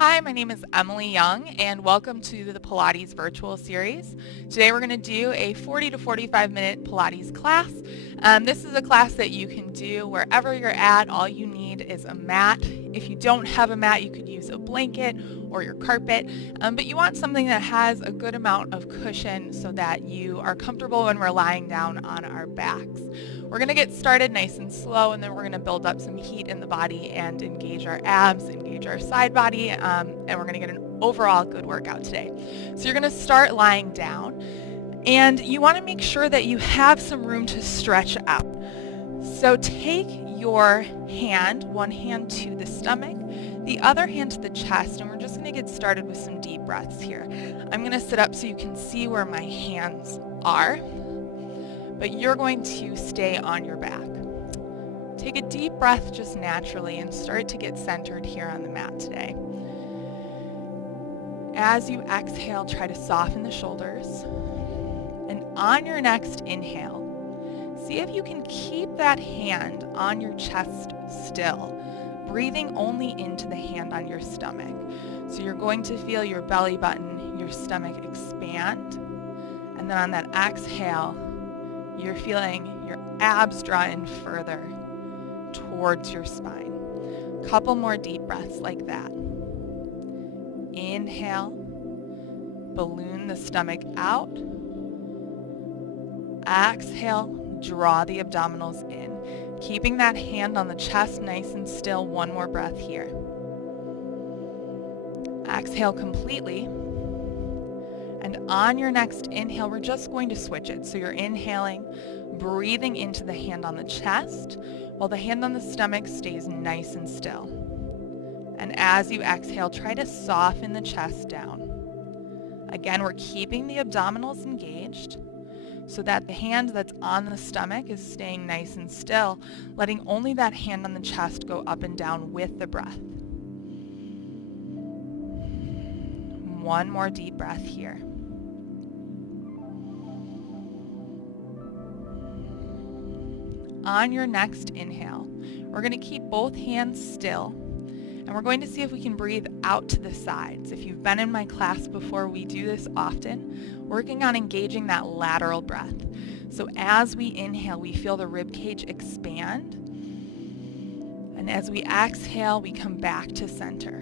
Hi, my name is Emily Young, and welcome to the Pilates virtual series. Today we're going to do a 40 to 45 minute Pilates class. This is a class that you can do wherever you're at. All you need is a mat. If you don't have a mat, you could use a blanket or your carpet, but you want something that has a good amount of cushion so that you are comfortable when we're lying down on our backs. We're going to get started nice and slow, and then we're going to build up some heat in the body and engage our abs, engage our side body, and we're going to get an overall good workout today. So you're going to start lying down, and you want to make sure that you have some room to stretch out. So take your hand, one hand to the stomach, the other hand to the chest, and we're just going to get started with some deep breaths here. I'm going to sit up so you can see where my hands are, but you're going to stay on your back. Take a deep breath just naturally and start to get centered here on the mat today. As you exhale, try to soften the shoulders. And on your next inhale, see if you can keep that hand on your chest still, breathing only into the hand on your stomach. So you're going to feel your belly button, your stomach expand. And then on that exhale, you're feeling your abs draw in further towards your spine. Couple more deep breaths like that. Inhale, balloon the stomach out. Exhale, draw the abdominals in. Keeping that hand on the chest nice and still. One more breath here. Exhale completely. And on your next inhale, we're just going to switch it. So you're inhaling, breathing into the hand on the chest, while the hand on the stomach stays nice and still. And as you exhale, try to soften the chest down. Again, we're keeping the abdominals engaged so that the hand that's on the stomach is staying nice and still, letting only that hand on the chest go up and down with the breath. One more deep breath here. On your next inhale, we're going to keep both hands still, and we're going to see if we can breathe out to the sides. If you've been in my class before, we do this often, working on engaging that lateral breath. So as we inhale, we feel the rib cage expand, and as we exhale, we come back to center.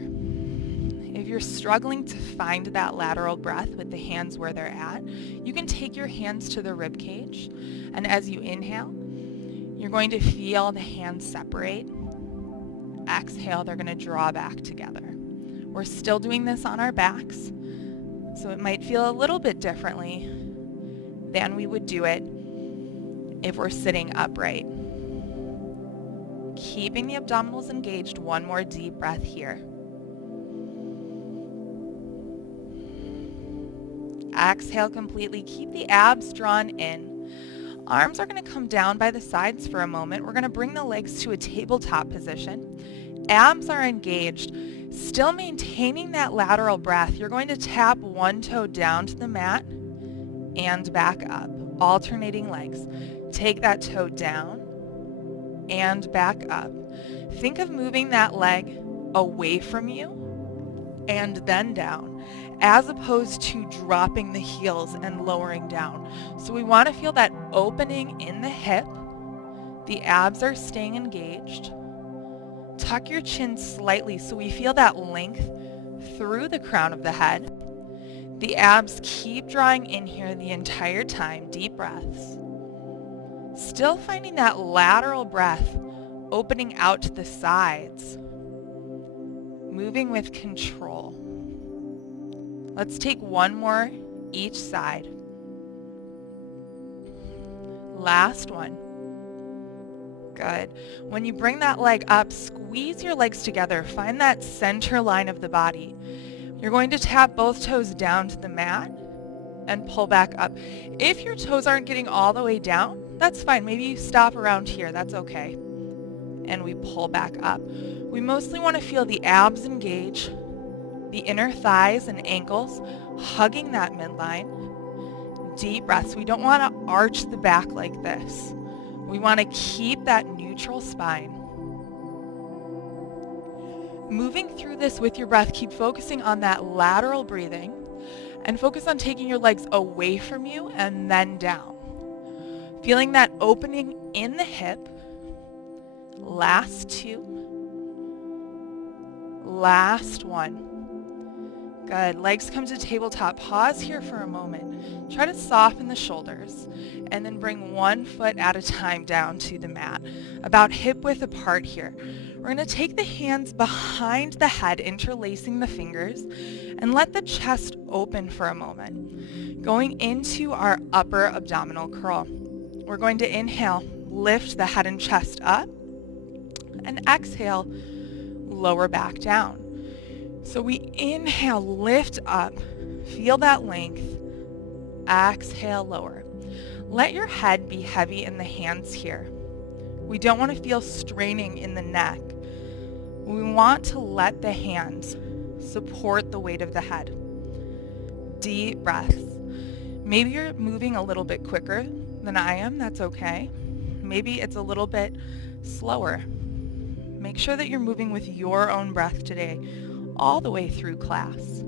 If you're struggling to find that lateral breath with the hands where they're at, you can take your hands to the rib cage, and as you inhale, you're going to feel the hands separate. Exhale, they're going to draw back together. We're still doing this on our backs, so it might feel a little bit differently than we would do it if we're sitting upright. Keeping the abdominals engaged. One more deep breath here. Exhale completely. Keep the abs drawn in. Arms are going to come down by the sides for a moment. We're going to bring the legs to a tabletop position. Abs are engaged. Still maintaining that lateral breath. You're going to tap one toe down to the mat and back up. Alternating legs. Take that toe down and back up. Think of moving that leg away from you and then down, as opposed to dropping the heels and lowering down. So we want to feel that opening in the hip. The abs are staying engaged. Tuck your chin slightly so we feel that length through the crown of the head. The abs keep drawing in here the entire time. Deep breaths. Still finding that lateral breath, opening out to the sides. Moving with control. Let's take one more each side. Last one. Good. When you bring that leg up, squeeze your legs together. Find that center line of the body. You're going to tap both toes down to the mat and pull back up. If your toes aren't getting all the way down, that's fine. Maybe you stop around here. That's okay. And we pull back up. We mostly want to feel the abs engage, the inner thighs and ankles hugging that midline. Deep breaths. We don't want to arch the back like this. We want to keep that neutral spine. Moving through this with your breath, keep focusing on that lateral breathing and focus on taking your legs away from you and then down. Feeling that opening in the hip. Last 2. Last 1. Good. Legs come to tabletop. Pause here for a moment. Try to soften the shoulders and then bring one foot at a time down to the mat, about hip width apart here. We're going to take the hands behind the head, interlacing the fingers, and let the chest open for a moment. Going into our upper abdominal curl. We're going to inhale, lift the head and chest up, and exhale, lower back down. So we inhale, lift up, feel that length, exhale, lower. Let your head be heavy in the hands here. We don't want to feel straining in the neck. We want to let the hands support the weight of the head. Deep breaths. Maybe you're moving a little bit quicker than I am, that's okay. Maybe it's a little bit slower. Make sure that you're moving with your own breath today, all the way through class.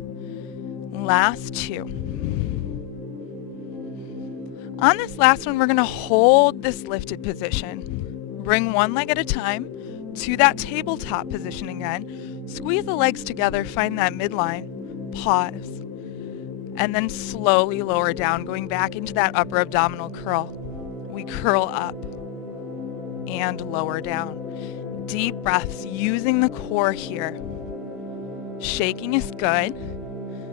Last 2. On this last one, we're going to hold this lifted position. Bring one leg at a time to that tabletop position again. Squeeze the legs together, find that midline, pause, and then slowly lower down, going back into that upper abdominal curl. We curl up and lower down. Deep breaths, using the core here. Shaking is good.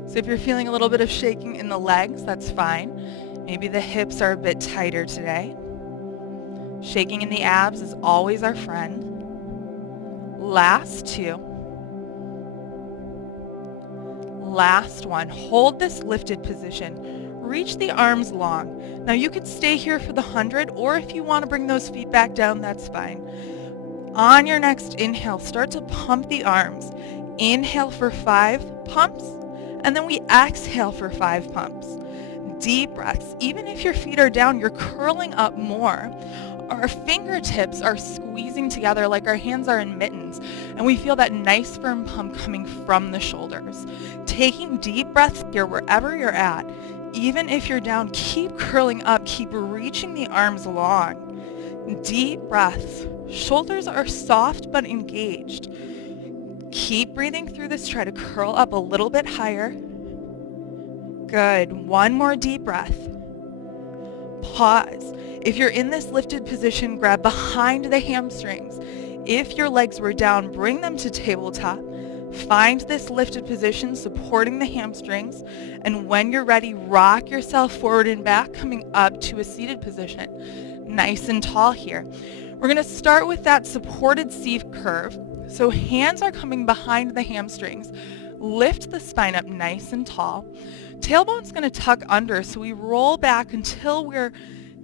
So if you're feeling a little bit of shaking in the legs, that's fine. Maybe the hips are a bit tighter today. Shaking in the abs is always our friend. Last 2. Last 1. Hold this lifted position. Reach the arms long. Now you could stay here for the 100, or if you want to bring those feet back down, that's fine. On your next inhale, start to pump the arms. Inhale for 5 pumps, and then we exhale for 5 pumps. Deep breaths. Even if your feet are down, you're curling up more. Our fingertips are squeezing together like our hands are in mittens, and we feel that nice firm pump coming from the shoulders. Taking deep breaths here wherever you're at. Even if you're down, keep curling up, keep reaching the arms long. Deep breaths. Shoulders are soft but engaged. Keep breathing through this. Try to curl up a little bit higher. Good. One more deep breath. Pause. If you're in this lifted position, grab behind the hamstrings. If your legs were down, bring them to tabletop. Find this lifted position, supporting the hamstrings. And when you're ready, rock yourself forward and back, coming up to a seated position. Nice and tall here. We're going to start with that supported C curve. So hands are coming behind the hamstrings. Lift the spine up nice and tall. Tailbone's going to tuck under, so we roll back until we're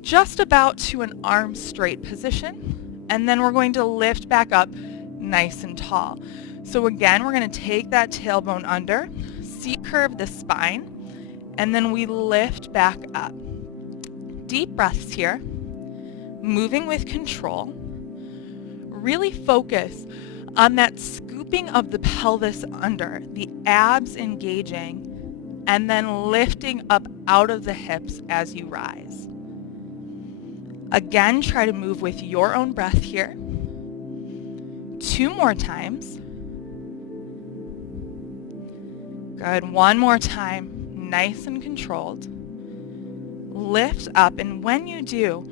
just about to an arm straight position. And then we're going to lift back up nice and tall. So again, we're going to take that tailbone under, C-curve the spine, and then we lift back up. Deep breaths here. Moving with control. Really focus on that scooping of the pelvis under, the abs engaging, and then lifting up out of the hips as you rise. Again, try to move with your own breath here. 2 more times. Good. 1 more time. Nice and controlled. Lift up, and when you do,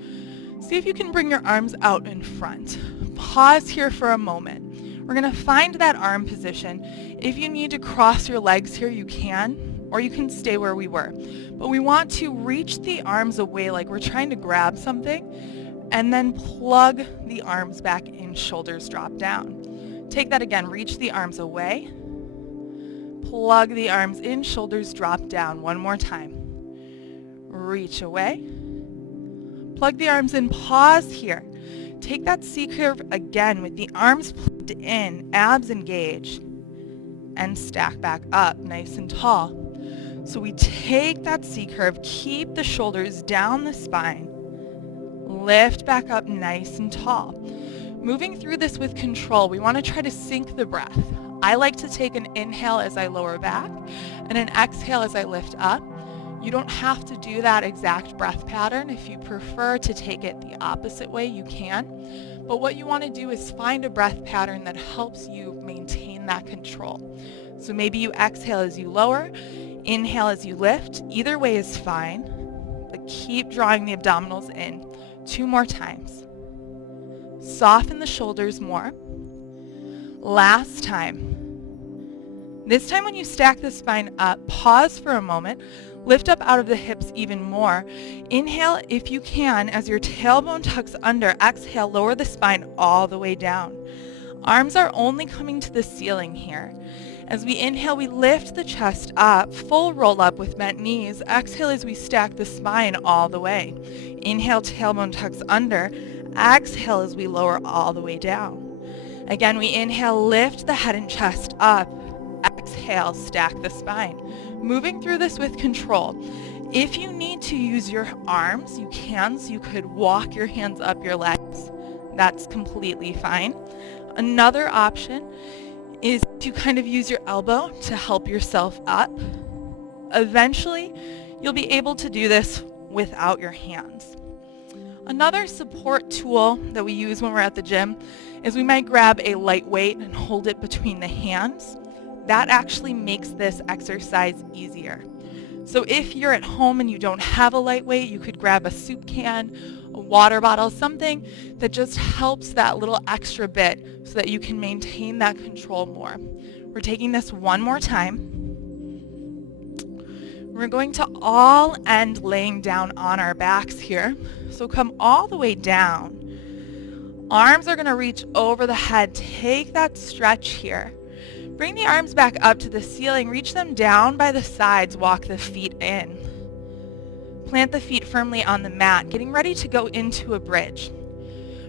see if you can bring your arms out in front. Pause here for a moment. We're going to find that arm position. If you need to cross your legs here, you can, or you can stay where we were. But we want to reach the arms away like we're trying to grab something, and then plug the arms back in, shoulders drop down. Take that again. Reach the arms away. Plug the arms in, shoulders drop down. 1 more time. Reach away. Plug the arms in. Pause here. Take that C-curve again with the arms plugged in, abs engaged, and stack back up nice and tall. So we take that C-curve, keep the shoulders down the spine, lift back up nice and tall. Moving through this with control, we want to try to sync the breath. I like to take an inhale as I lower back and an exhale as I lift up. You don't have to do that exact breath pattern. If you prefer to take it the opposite way, you can. But what you want to do is find a breath pattern that helps you maintain that control. So maybe you exhale as you lower, inhale as you lift. Either way is fine, but keep drawing the abdominals in. 2 more times. Soften the shoulders more. Last time. This time when you stack the spine up, pause for a moment, lift up out of the hips even more. Inhale if you can as your tailbone tucks under. Exhale, lower the spine all the way down. Arms are only coming to the ceiling here. As we inhale, we lift the chest up, full roll up with bent knees. Exhale as we stack the spine all the way. Inhale, tailbone tucks under. Exhale as we lower all the way down. Again, we inhale, lift the head and chest up. Exhale, stack the spine. Moving through this with control. If you need to use your arms, you can. So you could walk your hands up your legs. That's completely fine. Another option is to kind of use your elbow to help yourself up. Eventually, you'll be able to do this without your hands. Another support tool that we use when we're at the gym is we might grab a light weight and hold it between the hands. That actually makes this exercise easier. So if you're at home and you don't have a light weight, you could grab a soup can, a water bottle, something that just helps that little extra bit so that you can maintain that control more. We're taking this one more time. We're going to all end laying down on our backs here. So come all the way down. Arms are going to reach over the head. Take that stretch here. Bring the arms back up to the ceiling. Reach them down by the sides. Walk the feet in. Plant the feet firmly on the mat, getting ready to go into a bridge.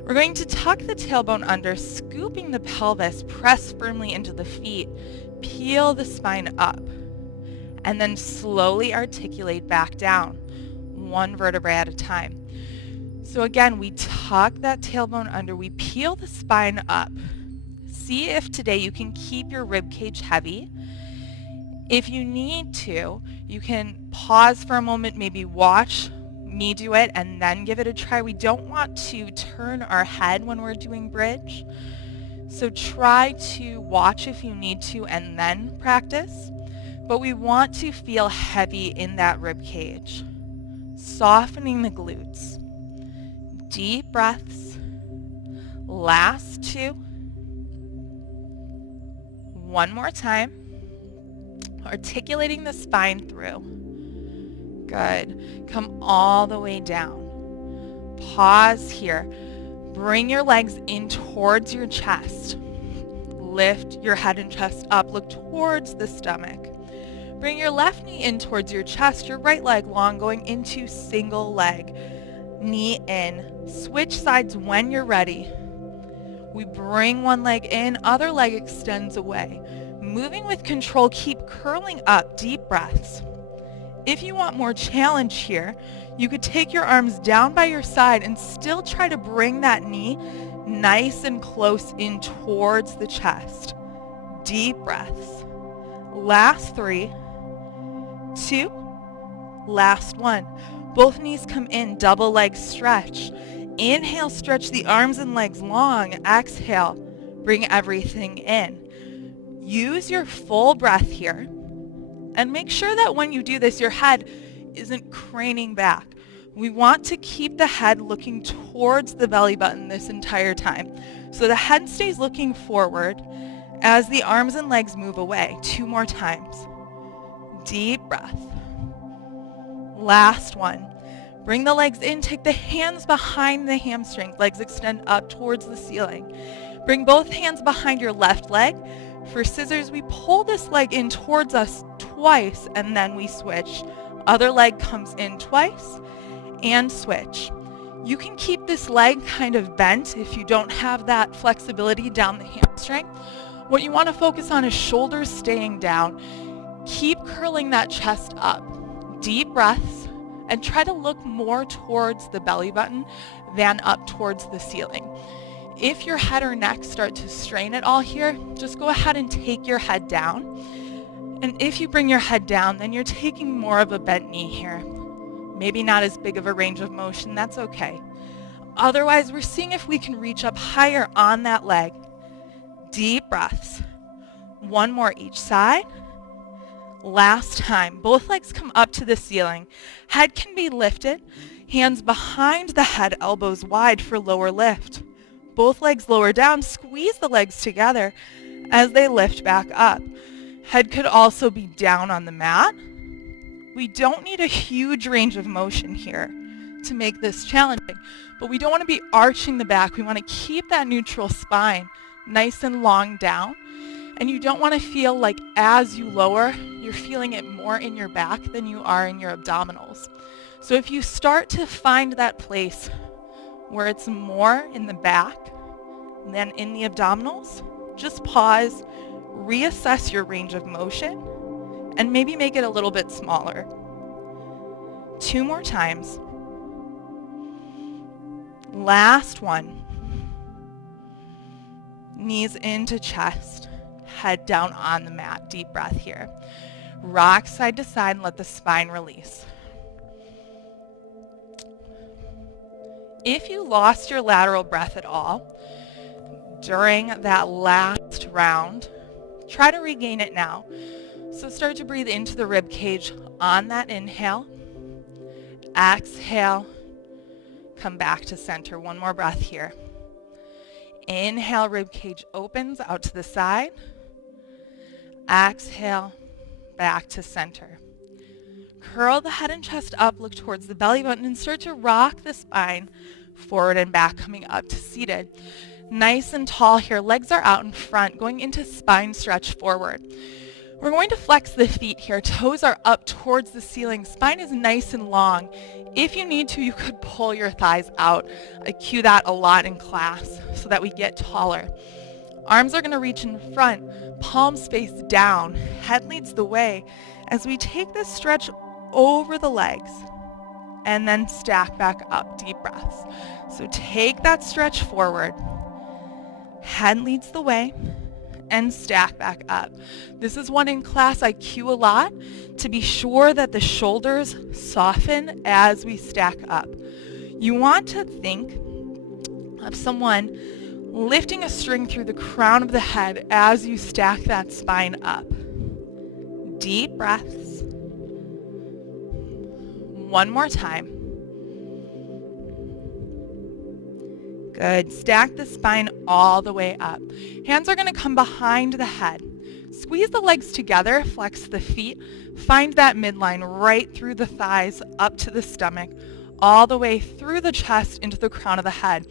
We're going to tuck the tailbone under, scooping the pelvis, press firmly into the feet, peel the spine up, and then slowly articulate back down, one vertebrae at a time. So again, we tuck that tailbone under, we peel the spine up. See if today you can keep your rib cage heavy. If you need to, you can pause for a moment, maybe watch me do it and then give it a try. We don't want to turn our head when we're doing bridge. So try to watch if you need to and then practice. But we want to feel heavy in that rib cage. Softening the glutes. Deep breaths. Last 2. One more time. Articulating the spine through. Good. Come all the way down. Pause here. Bring your legs in towards your chest. Lift your head and chest up. Look towards the stomach. Bring your left knee in towards your chest, your right leg long, going into single leg. Knee in. Switch sides when you're ready. We bring one leg in, other leg extends away. Moving with control, keep curling up, deep breaths. If you want more challenge here, you could take your arms down by your side and still try to bring that knee nice and close in towards the chest. Deep breaths. Last 3, 2, last 1. Both knees come in, double leg stretch. Inhale, stretch the arms and legs long. Exhale, bring everything in. Use your full breath here. And make sure that when you do this, your head isn't craning back. We want to keep the head looking towards the belly button this entire time. So the head stays looking forward as the arms and legs move away. 2 more times. Deep breath. Last 1. Bring the legs in. Take the hands behind the hamstring. Legs extend up towards the ceiling. Bring both hands behind your left leg. For scissors, we pull this leg in towards us twice and then we switch. Other leg comes in twice and switch. You can keep this leg kind of bent if you don't have that flexibility down the hamstring. What you want to focus on is shoulders staying down. Keep curling that chest up. Deep breaths and try to look more towards the belly button than up towards the ceiling. If your head or neck start to strain at all here, just go ahead and take your head down. And if you bring your head down, then you're taking more of a bent knee here. Maybe not as big of a range of motion, that's okay. Otherwise, we're seeing if we can reach up higher on that leg. Deep breaths. One more each side. Last time. Both legs come up to the ceiling. Head can be lifted. Hands behind the head, elbows wide for lower lift. Both legs lower down. Squeeze the legs together as they lift back up. Head could also be down on the mat. We don't need a huge range of motion here to make this challenging, but we don't want to be arching the back. We want to keep that neutral spine nice and long down. And you don't want to feel like as you lower, you're feeling it more in your back than you are in your abdominals. So if you start to find that place where it's more in the back than in the abdominals, just pause, reassess your range of motion, and maybe make it a little bit smaller. 2 more times. Last one. Knees into chest, head down on the mat. Deep breath here. Rock side to side and let the spine release. If you lost your lateral breath at all during that last round, try to regain it now. So start to breathe into the rib cage on that inhale. Exhale. Come back to center. One more breath here. Inhale, rib cage opens out to the side. Exhale, back to center. Curl the head and chest up, look towards the belly button, and start to rock the spine forward and back, coming up to seated. Nice and tall here. Legs are out in front, going into spine stretch forward. We're going to flex the feet here. Toes are up towards the ceiling. Spine is nice and long. If you need to, you could pull your thighs out. I cue that a lot in class so that we get taller. Arms are going to reach in front, palms face down. Head leads the way as we take this stretch over the legs and then stack back up. Deep breaths. So take that stretch forward. Head leads the way and stack back up. This is one in class I cue a lot to be sure that the shoulders soften as we stack up. You want to think of someone lifting a string through the crown of the head as you stack that spine up. Deep breaths. One more time. Good. Stack the spine all the way up. Hands are going to come behind the head. Squeeze the legs together, flex the feet. Find that midline right through the thighs, up to the stomach, all the way through the chest into the crown of the head.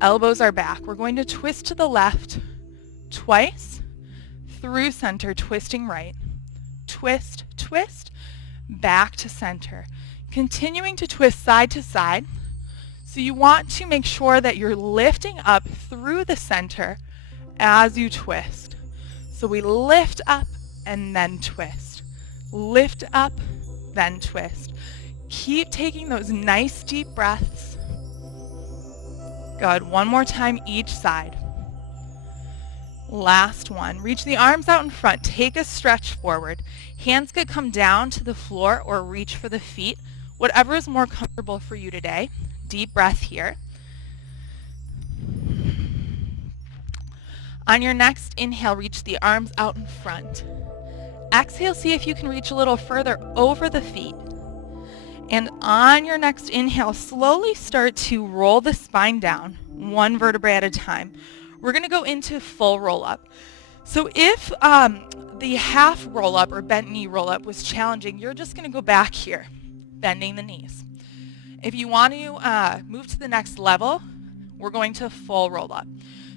Elbows are back. We're going to twist to the left twice, through center, twisting right. Twist, twist, back to center. Continuing to twist side to side. So you want to make sure that you're lifting up through the center as you twist. So we lift up and then twist. Lift up, then twist. Keep taking those nice deep breaths. Good. One more time each side. Last one. Reach the arms out in front. Take a stretch forward. Hands could come down to the floor or reach for the feet. Whatever is more comfortable for you today. Deep breath here. On your next inhale, reach the arms out in front. Exhale, see if you can reach a little further over the feet. And on your next inhale, slowly start to roll the spine down, one vertebrae at a time. We're going to go into full roll-up. So if the half roll-up or bent knee roll-up was challenging, you're just going to go back here, bending the knees. If you want to move to the next level, we're going to full roll up.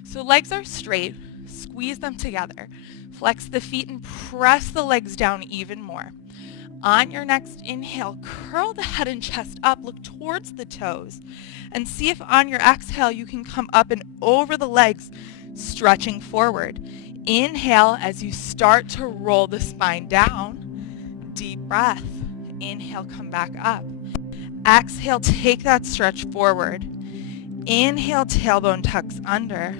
So legs are straight, squeeze them together. Flex the feet and press the legs down even more. On your next inhale, curl the head and chest up, look towards the toes, and see if on your exhale you can come up and over the legs, stretching forward. Inhale as you start to roll the spine down. Deep breath. Inhale, come back up. Exhale, take that stretch forward. Inhale, tailbone tucks under.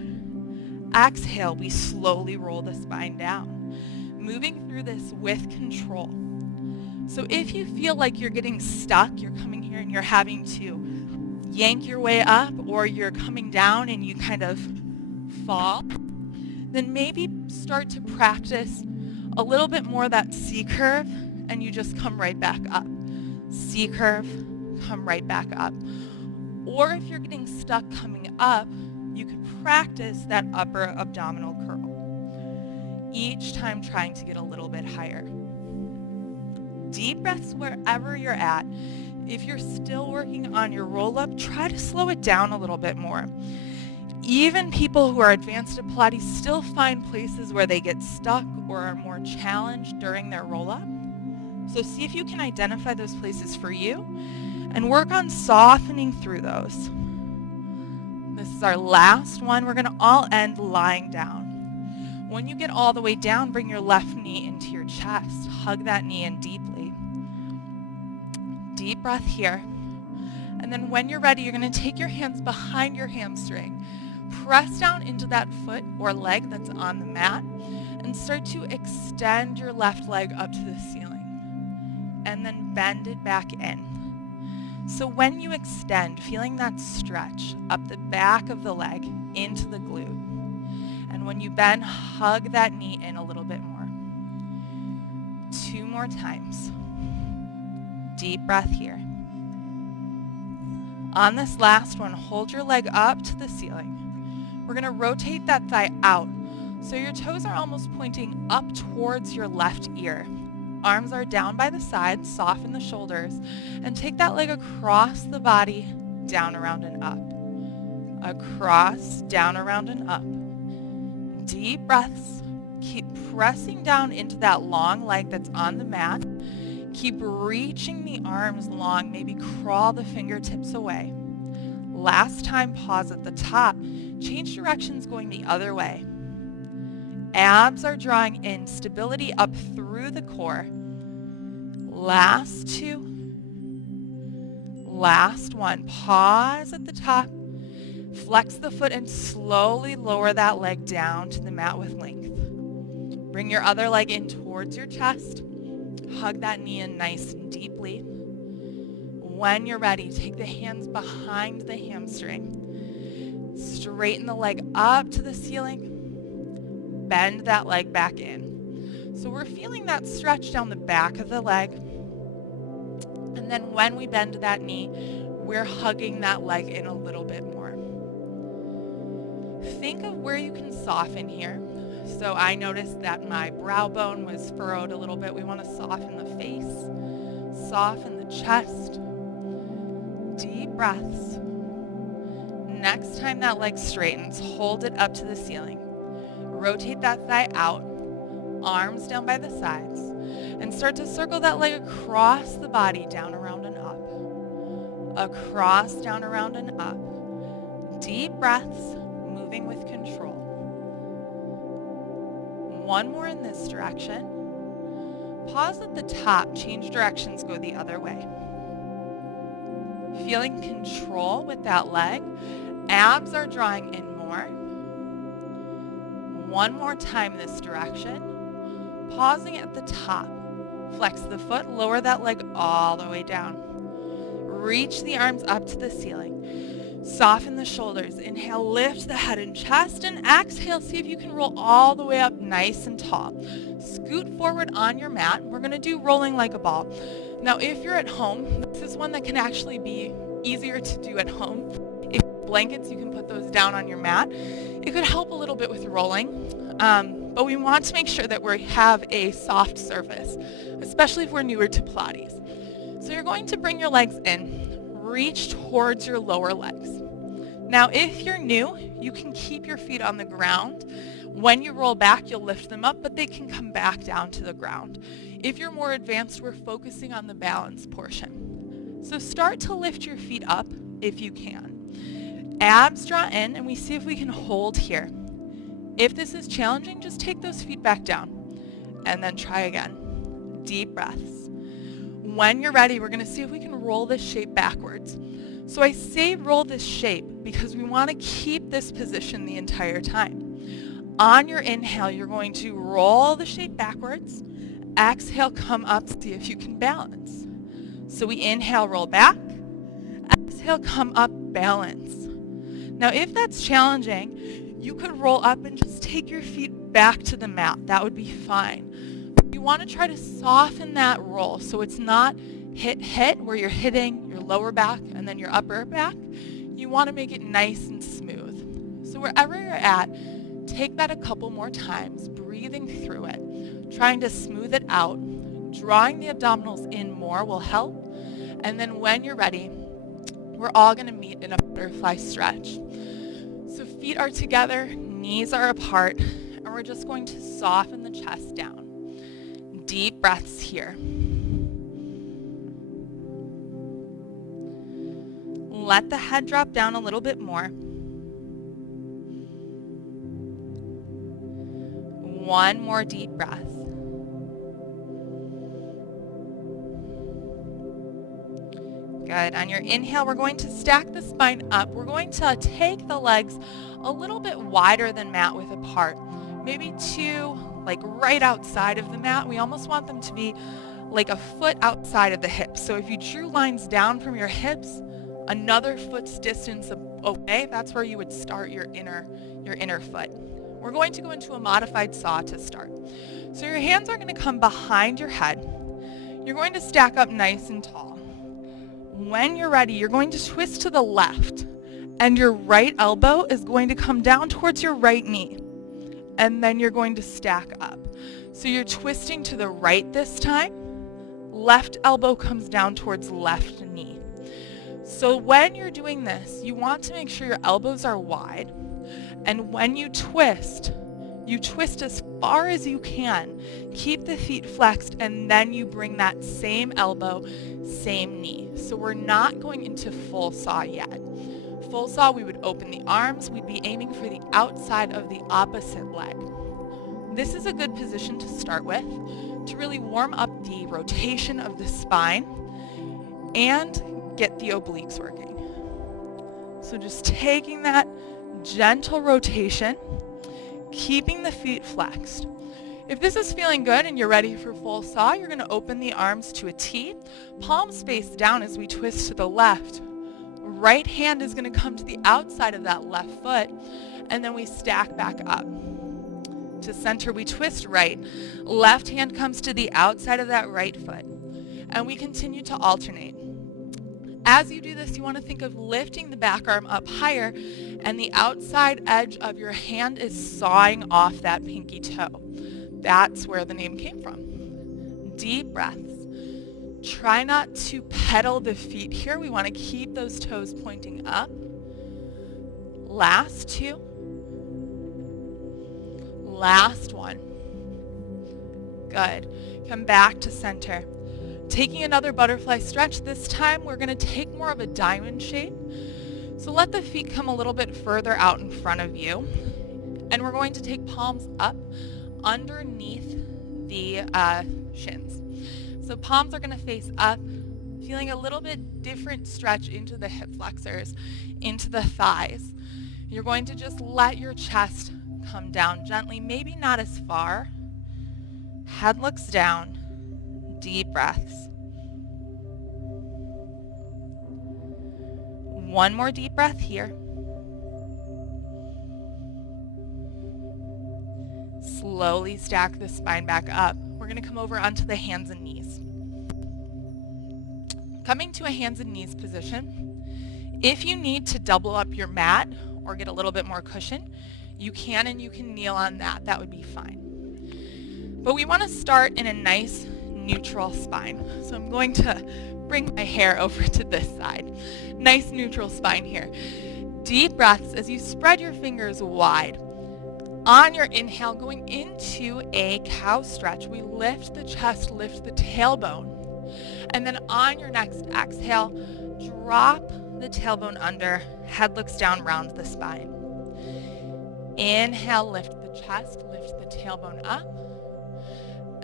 Exhale, we slowly roll the spine down, moving through this with control. So if you feel like you're getting stuck, you're coming here and you're having to yank your way up, or you're coming down and you kind of fall, then maybe start to practice a little bit more that C curve, and you just come right back up. C curve, come right back up. Or if you're getting stuck coming up, you could practice that upper abdominal curl, each time trying to get a little bit higher. Deep breaths wherever you're at. If you're still working on your roll-up, try to slow it down a little bit more. Even people who are advanced at Pilates still find places where they get stuck or are more challenged during their roll-up. So see if you can identify those places for you and work on softening through those. This is our last one. We're going to all end lying down. When you get all the way down, bring your left knee into your chest. Hug that knee in deeply. Deep breath here. And then when you're ready, you're going to take your hands behind your hamstring. Press down into that foot or leg that's on the mat and start to extend your left leg up to the ceiling. And then bend it back in. So when you extend, feeling that stretch up the back of the leg into the glute. And when you bend, hug that knee in a little bit more. 2 more times. Deep breath here. On this last one, hold your leg up to the ceiling. We're going to rotate that thigh out. So your toes are almost pointing up towards your left ear. Arms are down by the sides, soften the shoulders, and take that leg across the body, down, around, and up. Across, down, around, and up. Deep breaths. Keep pressing down into that long leg that's on the mat. Keep reaching the arms long, maybe crawl the fingertips away. Last time, pause at the top. Change directions going the other way. Abs are drawing in, stability up through the core. Last 2. Last 1. Pause at the top. Flex the foot and slowly lower that leg down to the mat with length. Bring your other leg in towards your chest. Hug that knee in nice and deeply. When you're ready, take the hands behind the hamstring. Straighten the leg up to the ceiling. Bend that leg back in. So we're feeling that stretch down the back of the leg. And then when we bend that knee, we're hugging that leg in a little bit more. Think of where you can soften here. So I noticed that my brow bone was furrowed a little bit. We want to soften the face, soften the chest. Deep breaths. Next time that leg straightens, hold it up to the ceiling. Rotate that thigh out, arms down by the sides, and start to circle that leg across the body, down, around, and up. Across, down, around, and up. Deep breaths, moving with control. One more in this direction. Pause at the top, change directions, go the other way. Feeling control with that leg. Abs are drawing in more. One more time this direction. Pausing at the top. Flex the foot, lower that leg all the way down. Reach the arms up to the ceiling. Soften the shoulders. Inhale, lift the head and chest, and exhale, see if you can roll all the way up nice and tall. Scoot forward on your mat. We're going to do rolling like a ball. Now, if you're at home, this is one that can actually be easier to do at home. If you have blankets, you can put those down on your mat. It could help a little bit with rolling, but we want to make sure that we have a soft surface, especially if we're newer to Pilates. So you're going to bring your legs in, reach towards your lower legs. Now, if you're new, you can keep your feet on the ground. When you roll back, you'll lift them up, but they can come back down to the ground. If you're more advanced, we're focusing on the balance portion. So start to lift your feet up if you can. Abs draw in, and we see if we can hold here. If this is challenging, just take those feet back down and then try again. Deep breaths. When you're ready, we're going to see if we can roll this shape backwards. So I say roll this shape because we want to keep this position the entire time. On your inhale, you're going to roll the shape backwards. Exhale, come up, see if you can balance. So we inhale, roll back. Exhale, come up, balance. Now if that's challenging, you could roll up and just take your feet back to the mat. That would be fine. You want to try to soften that roll so it's not hit where you're hitting your lower back and then your upper back. You want to make it nice and smooth. So wherever you're at, take that a couple more times, breathing through it, trying to smooth it out. Drawing the abdominals in more will help. And then when you're ready, we're all going to meet in a butterfly stretch. So feet are together, knees are apart, and we're just going to soften the chest down. Deep breaths here. Let the head drop down a little bit more. One more deep breath. Good. On your inhale, we're going to stack the spine up. We're going to take the legs a little bit wider than mat width apart. Maybe two, like right outside of the mat. We almost want them to be like a foot outside of the hips. So if you drew lines down from your hips, another foot's distance away, that's where you would start your inner foot. We're going to go into a modified saw to start. So your hands are going to come behind your head. You're going to stack up nice and tall. When you're ready, you're going to twist to the left, and your right elbow is going to come down towards your right knee, and then you're going to stack up. So you're twisting to the right this time. Left elbow comes down towards left knee. So when you're doing this, you want to make sure your elbows are wide, and when you twist as far as you can. Keep the feet flexed, and then you bring that same elbow, same knee. So we're not going into full saw yet. Full saw, we would open the arms. We'd be aiming for the outside of the opposite leg. This is a good position to start with to really warm up the rotation of the spine and get the obliques working. So just taking that gentle rotation, keeping the feet flexed. If this is feeling good and you're ready for full saw, you're going to open the arms to a T, palms face down as we twist to the left. Right hand is going to come to the outside of that left foot, and then we stack back up. To center, we twist right. Left hand comes to the outside of that right foot, and we continue to alternate. As you do this, you want to think of lifting the back arm up higher, and the outside edge of your hand is sawing off that pinky toe. That's where the name came from. Deep breaths. Try not to pedal the feet here. We want to keep those toes pointing up. Last two. Last one. Good. Come back to center. Taking another butterfly stretch. This time we're going to take more of a diamond shape. So let the feet come a little bit further out in front of you. And we're going to take palms up underneath the shins. So palms are going to face up, feeling a little bit different stretch into the hip flexors, into the thighs. You're going to just let your chest come down gently, maybe not as far. Head looks down. Deep breaths. One more deep breath here. Slowly stack the spine back up. We're going to come over onto the hands and knees. Coming to a hands and knees position. If you need to double up your mat or get a little bit more cushion, you can, and you can kneel on that. That would be fine. But we want to start in a nice neutral spine. So I'm going to bring my hair over to this side. Nice neutral spine here. Deep breaths as you spread your fingers wide. On your inhale, going into a cow stretch, we lift the chest, lift the tailbone. And then on your next exhale, drop the tailbone under, head looks down, round the spine. Inhale, lift the chest, lift the tailbone up.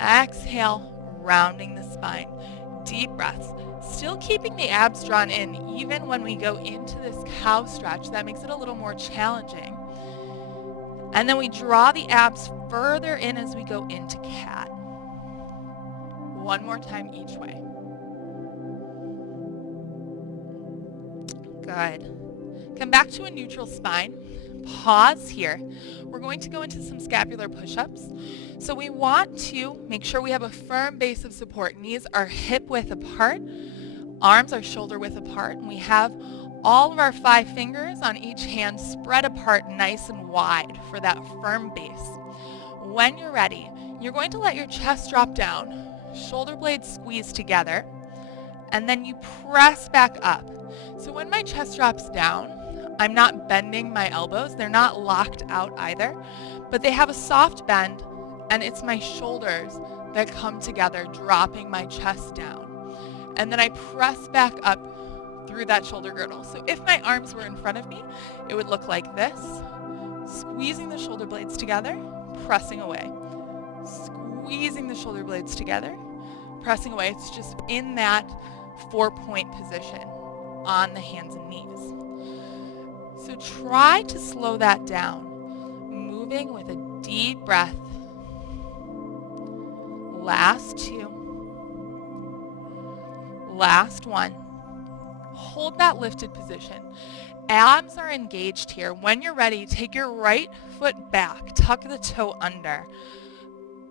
Exhale, rounding the spine. Deep breaths. Still keeping the abs drawn in even when we go into this cow stretch. That makes it a little more challenging. And then we draw the abs further in as we go into cat. One more time each way. Good. Come back to a neutral spine. Pause here. We're going to go into some scapular push-ups. So we want to make sure we have a firm base of support. Knees are hip width apart. Arms are shoulder width apart. And we have all of our 5 fingers on each hand spread apart nice and wide for that firm base. When you're ready, you're going to let your chest drop down. Shoulder blades squeeze together. And then you press back up. So when my chest drops down, I'm not bending my elbows. They're not locked out either, but they have a soft bend, and it's my shoulders that come together, dropping my chest down. And then I press back up through that shoulder girdle. So if my arms were in front of me, it would look like this, squeezing the shoulder blades together, pressing away. Squeezing the shoulder blades together, pressing away. It's just in that 4-point position on the hands and knees. So try to slow that down, moving with a deep breath. Last 2. Last 1. Hold that lifted position. Abs are engaged here. When you're ready, take your right foot back, tuck the toe under.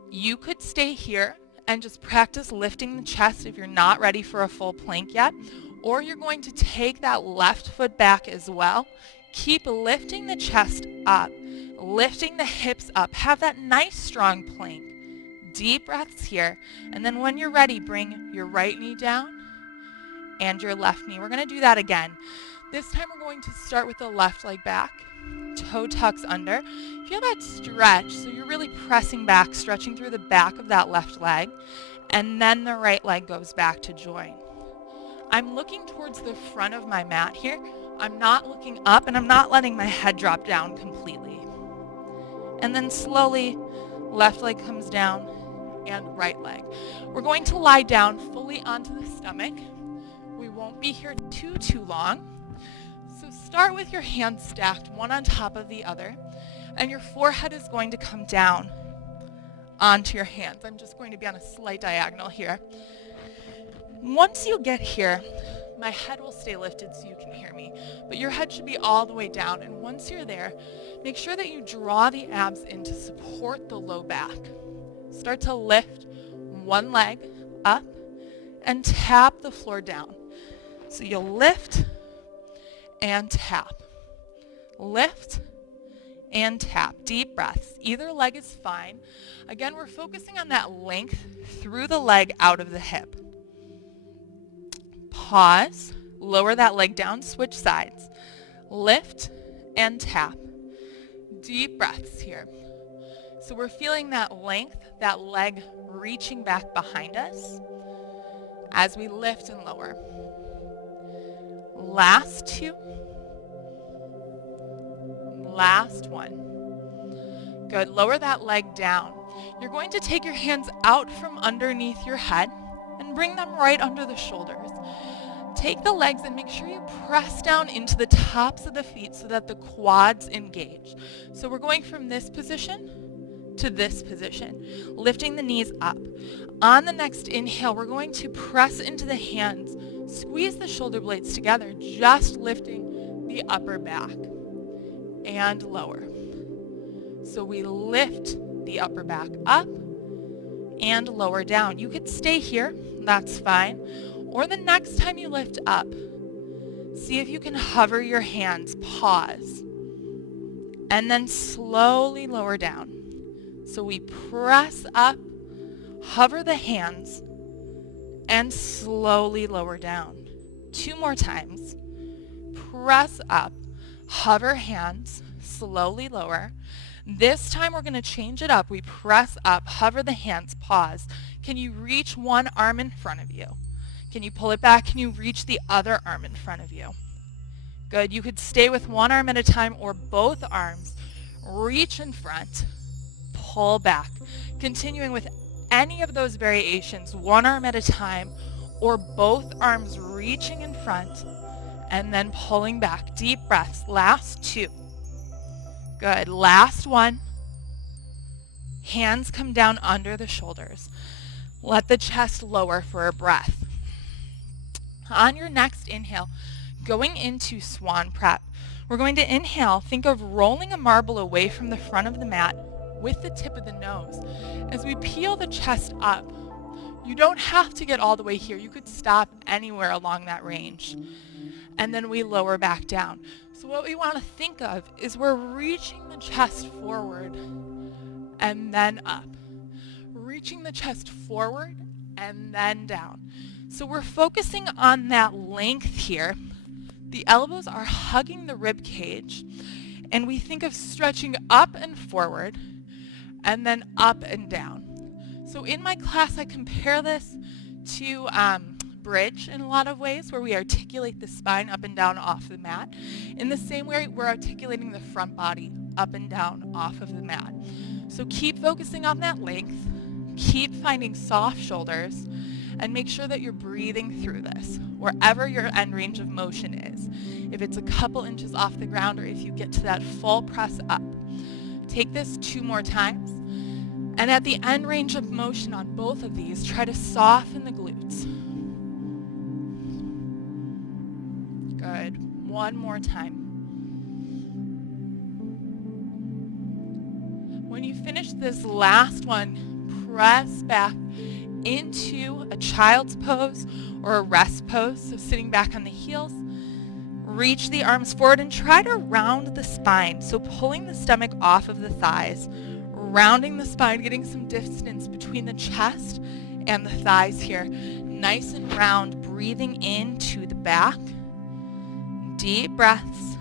You could stay here and just practice lifting the chest if you're not ready for a full plank yet, or you're going to take that left foot back as well. Keep lifting the chest up, lifting the hips up. Have that nice strong plank. Deep breaths here. And then when you're ready, bring your right knee down and your left knee. We're going to do that again. This time we're going to start with the left leg back. Toe tucks under. Feel that stretch. So you're really pressing back, stretching through the back of that left leg. And then the right leg goes back to join. I'm looking towards the front of my mat here. I'm not looking up, and I'm not letting my head drop down completely. And then slowly, left leg comes down and right leg. We're going to lie down fully onto the stomach. We won't be here too long. So start with your hands stacked, one on top of the other, and your forehead is going to come down onto your hands. I'm just going to be on a slight diagonal here. Once you get here, my head will stay lifted so you can hear me, but your head should be all the way down. And once you're there, make sure that you draw the abs in to support the low back. Start to lift one leg up and tap the floor down. So you'll lift and tap. Lift and tap. Deep breaths. Either leg is fine. Again, we're focusing on that length through the leg out of the hip. Pause, lower that leg down, switch sides. Lift and tap. Deep breaths here. So we're feeling that length, that leg reaching back behind us as we lift and lower. Last 2. Last 1. Good. Lower that leg down. You're going to take your hands out from underneath your head and bring them right under the shoulders. Take the legs and make sure you press down into the tops of the feet so that the quads engage. So we're going from this position to this position, lifting the knees up. On the next inhale, we're going to press into the hands, squeeze the shoulder blades together, just lifting the upper back and lower. So we lift the upper back up and lower down. You could stay here, that's fine. Or the next time you lift up, see if you can hover your hands, pause, and then slowly lower down. So we press up, hover the hands, and slowly lower down. 2 more times. Press up, hover hands, slowly lower. This time we're going to change it up. We press up, hover the hands, pause. Can you reach one arm in front of you? Can you pull it back? Can you reach the other arm in front of you? Good. You could stay with one arm at a time or both arms. Reach in front, pull back. Continuing with any of those variations, one arm at a time or both arms reaching in front and then pulling back. Deep breaths. Last 2. Good. Last 1. Hands come down under the shoulders. Let the chest lower for a breath. On your next inhale, going into swan prep, we're going to inhale. Think of rolling a marble away from the front of the mat with the tip of the nose. As we peel the chest up, you don't have to get all the way here. You could stop anywhere along that range. And then we lower back down. So what we want to think of is we're reaching the chest forward and then up. Reaching the chest forward and then down. So we're focusing on that length here. The elbows are hugging the rib cage, and we think of stretching up and forward and then up and down. So in my class, I compare this to bridge in a lot of ways, where we articulate the spine up and down off the mat. In the same way, we're articulating the front body up and down off of the mat. So keep focusing on that length, keep finding soft shoulders, and make sure that you're breathing through this, wherever your end range of motion is. If it's a couple inches off the ground or if you get to that full press up. Take this 2 more times. And at the end range of motion on both of these, try to soften the glutes. Good. 1 more time. When you finish this last one, press back into a child's pose or a rest pose, so sitting back on the heels. Reach the arms forward and try to round the spine, so pulling the stomach off of the thighs, rounding the spine, getting some distance between the chest and the thighs here. Nice and round, breathing into the back. Deep breaths.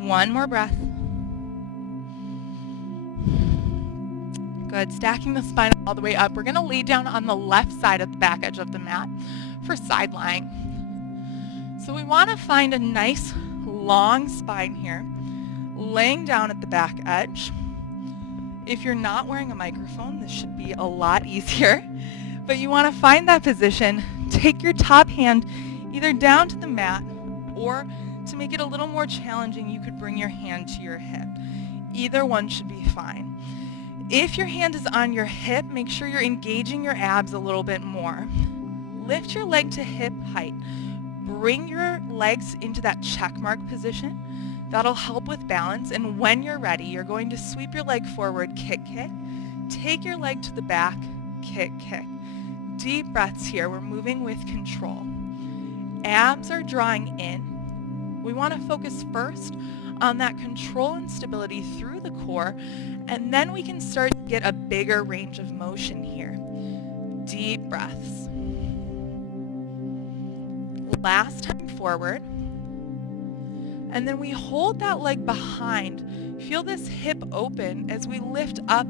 1 more breath. Good. Stacking the spine all the way up. We're going to lay down on the left side of the back edge of the mat for side lying. So we want to find a nice long spine here, laying down at the back edge. If you're not wearing a microphone, this should be a lot easier. But you want to find that position. Take your top hand either down to the mat, or to make it a little more challenging, you could bring your hand to your hip. Either one should be fine. If your hand is on your hip, make sure you're engaging your abs a little bit more. Lift your leg to hip height. Bring your legs into that check mark position. That'll help with balance. And when you're ready, you're going to sweep your leg forward, kick, kick. Take your leg to the back, kick, kick. Deep breaths here. We're moving with control. Abs are drawing in. We want to focus first on that control and stability through the core, and then we can start to get a bigger range of motion here. Deep breaths. Last time forward. And then we hold that leg behind. Feel this hip open as we lift up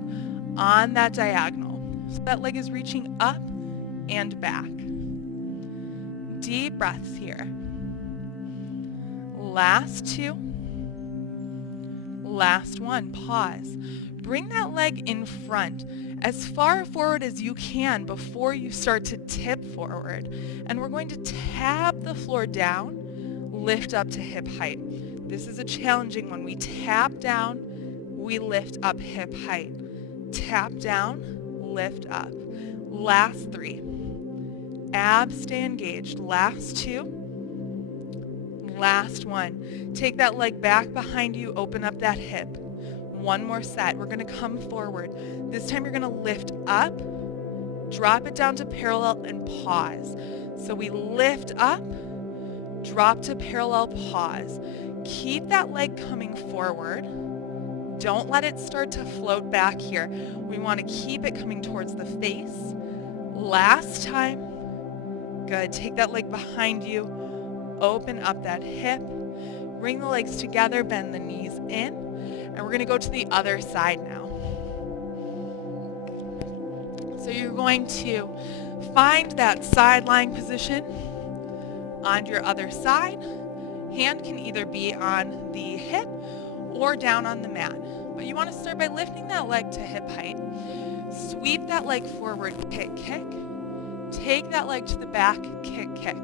on that diagonal. So that leg is reaching up and back. Deep breaths here. Last 2. Last 1. Pause. Bring that leg in front as far forward as you can before you start to tip forward. And we're going to tap the floor down, lift up to hip height. This is a challenging one. We tap down, we lift up hip height. Tap down, lift up. Last 3. Abs stay engaged. Last 2. Last 1. Take that leg back behind you, open up that hip. 1 more set. We're going to come forward. This time you're going to lift up, drop it down to parallel, and pause. So we lift up, drop to parallel, pause. Keep that leg coming forward. Don't let it start to float back here. We want to keep it coming towards the face. Last time. Good. Take that leg behind you. Open up that hip. Bring the legs together. Bend the knees in. And we're going to go to the other side now. So you're going to find that side lying position on your other side. Hand can either be on the hip or down on the mat. But you want to start by lifting that leg to hip height. Sweep that leg forward, kick, kick. Take that leg to the back, kick, kick.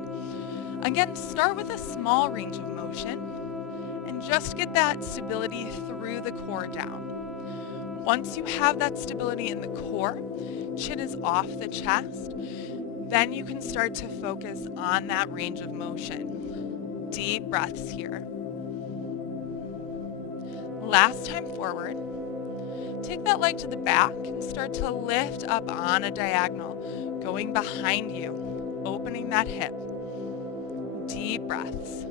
Again, start with a small range of motion and just get that stability through the core down. Once you have that stability in the core, chin is off the chest, then you can start to focus on that range of motion. Deep breaths here. Last time forward. Take that leg to the back and start to lift up on a diagonal, going behind you, opening that hip. Deep breaths.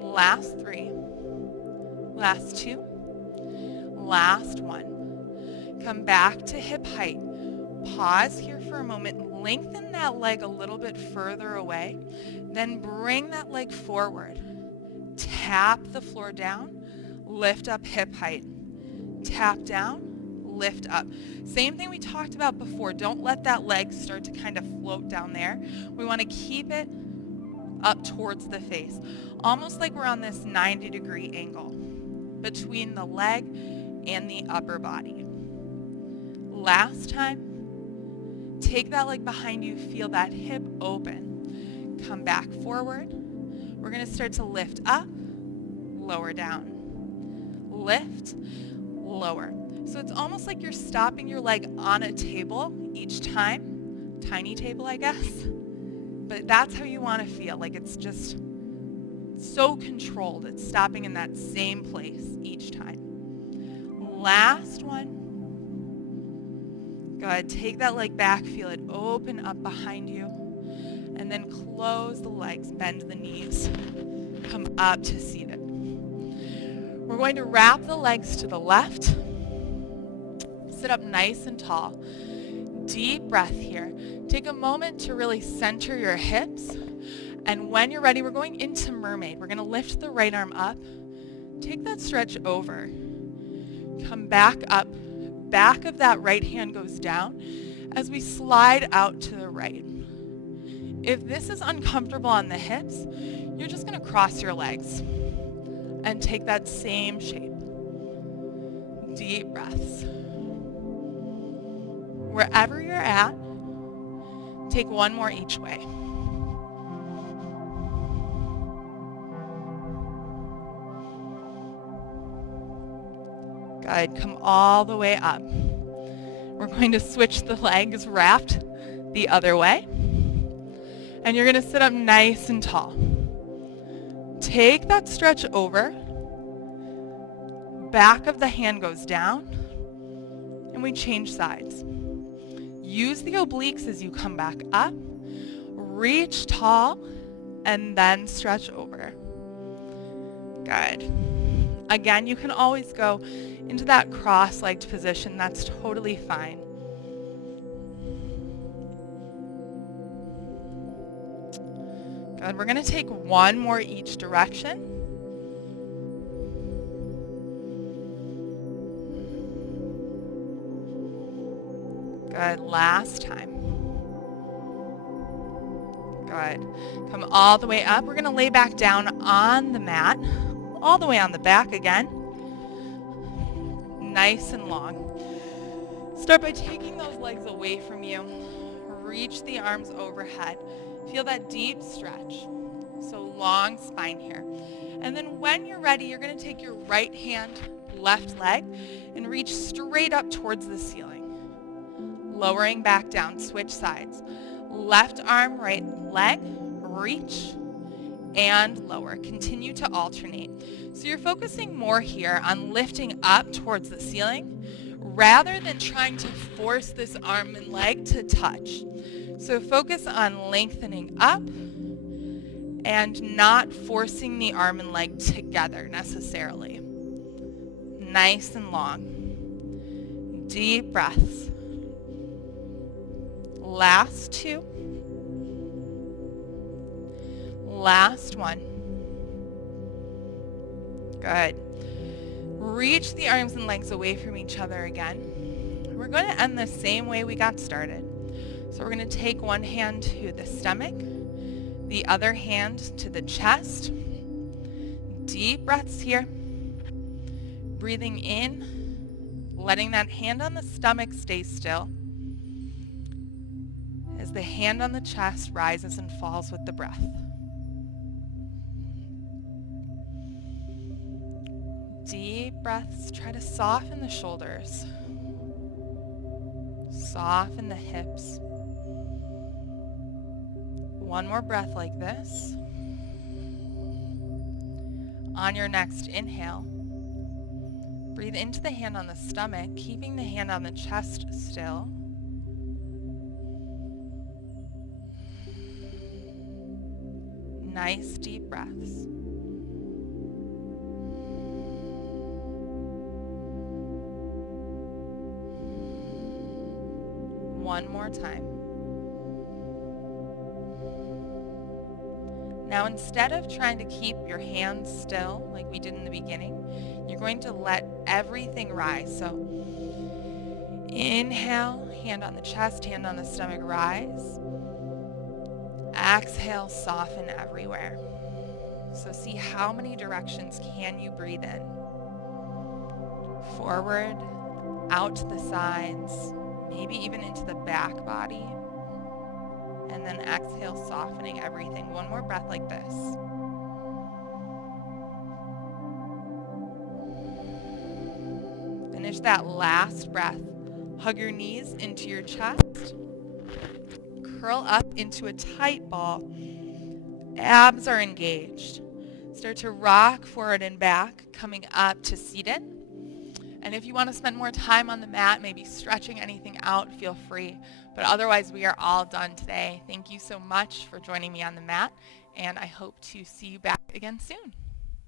Last 3. Last 2. Last 1. Come back to hip height. Pause here for a moment. Lengthen that leg a little bit further away. Then bring that leg forward. Tap the floor down. Lift up hip height. Tap down, lift up. Same thing we talked about before. Don't let that leg start to kind of float down there. We want to keep it up towards the face, almost like we're on this 90-degree angle between the leg and the upper body. Last time, take that leg behind you, feel that hip open. Come back forward. We're going to start to lift up, lower down. Lift, lower. So it's almost like you're stopping your leg on a table each time. Tiny table, I guess. But that's how you want to feel. Like it's just so controlled. It's stopping in that same place each time. Last one. Go ahead, take that leg back. Feel it open up behind you. And then close the legs, bend the knees. Come up to seated. We're going to wrap the legs to the left. Sit up nice and tall. Deep breath here. Take a moment to really center your hips. And when you're ready, we're going into mermaid. We're going to lift the right arm up. Take that stretch over. Come back up. Back of that right hand goes down as we slide out to the right. If this is uncomfortable on the hips, you're just going to cross your legs and take that same shape. Deep breaths. Wherever you're at, take one more each way. Good. Come all the way up. We're going to switch the legs wrapped the other way. And you're going to sit up nice and tall. Take that stretch over. Back of the hand goes down. And we change sides. Use the obliques as you come back up. Reach tall. And then stretch over. Good. Again, you can always go into that cross-legged position. That's totally fine. Good. We're going to take one more each direction. Good. Last time. Good. Come all the way up. We're going to lay back down on the mat. All the way on the back again. Nice and long. Start by taking those legs away from you. Reach the arms overhead. Feel that deep stretch. So long spine here. And then when you're ready, you're going to take your right hand, left leg, and reach straight up towards the ceiling. Lowering back down, switch sides. Left arm, right leg, reach, and lower. Continue to alternate. So you're focusing more here on lifting up towards the ceiling rather than trying to force this arm and leg to touch. So focus on lengthening up and not forcing the arm and leg together necessarily. Nice and long. Deep breaths. Last two. Last one. Good. Reach the arms and legs away from each other again. We're going to end the same way we got started. So we're going to take one hand to the stomach, the other hand to the chest. Deep breaths here. Breathing in, letting that hand on the stomach stay still as the hand on the chest rises and falls with the breath. Deep breaths. Try to soften the shoulders. Soften the hips. One more breath like this. On your next inhale, breathe into the hand on the stomach, keeping the hand on the chest still. Nice deep breaths. One more time. Now, instead of trying to keep your hands still like we did in the beginning, you're going to let everything rise. So inhale, hand on the chest, hand on the stomach, rise. Exhale, soften everywhere. So see how many directions can you breathe in. Forward, out to the sides, maybe even into the back body. And then exhale, softening everything. One more breath like this. Finish that last breath. Hug your knees into your chest. Curl up into a tight ball. Abs are engaged. Start to rock forward and back, coming up to seated. And if you want to spend more time on the mat, maybe stretching anything out, feel free. But otherwise, we are all done today. Thank you so much for joining me on the mat, and I hope to see you back again soon.